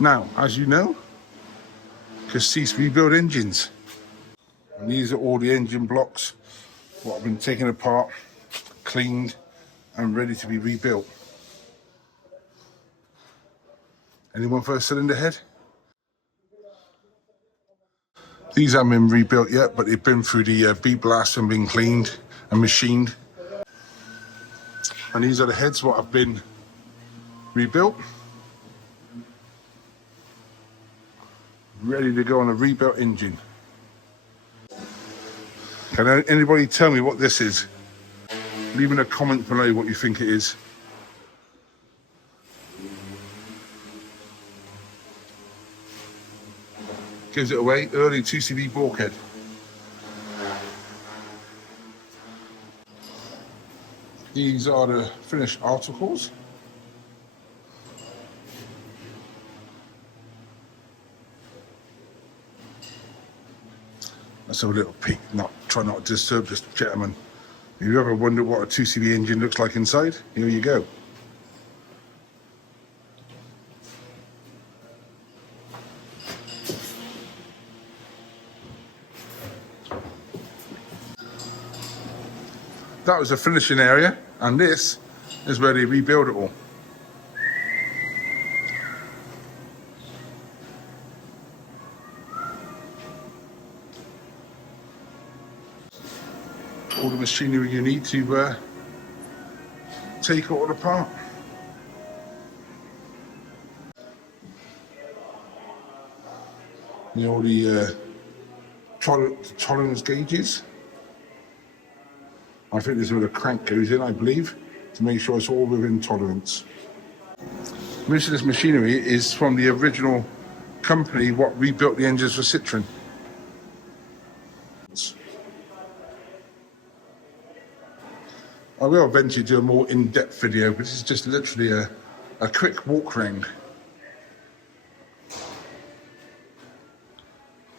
Now, as you know, Cassis rebuild engines. And these are all the engine blocks, what have been taken apart, cleaned, and ready to be rebuilt. Anyone for a cylinder head? These haven't been rebuilt yet, but they've been through the beat blast and been cleaned and machined. And these are the heads what have been rebuilt, ready to go on a rebuilt engine. Can anybody tell me what this is? Leave in a comment below what you think it is. Gives it away, early 2cv bulkhead. These are the finished articles. Let's have a little peek. Try not to disturb this gentleman. If you ever wondered what a 2cv engine looks like inside, here you go. That was the finishing area, and this is where they rebuild it all. All the machinery you need to take it all apart. All the tolerance gauges. I think this is where the crank goes in, I believe, to make sure it's all within tolerance. Most of this machinery is from the original company what rebuilt the engines for Citroen. I will eventually do a more in-depth video, but this is just literally a quick walk round.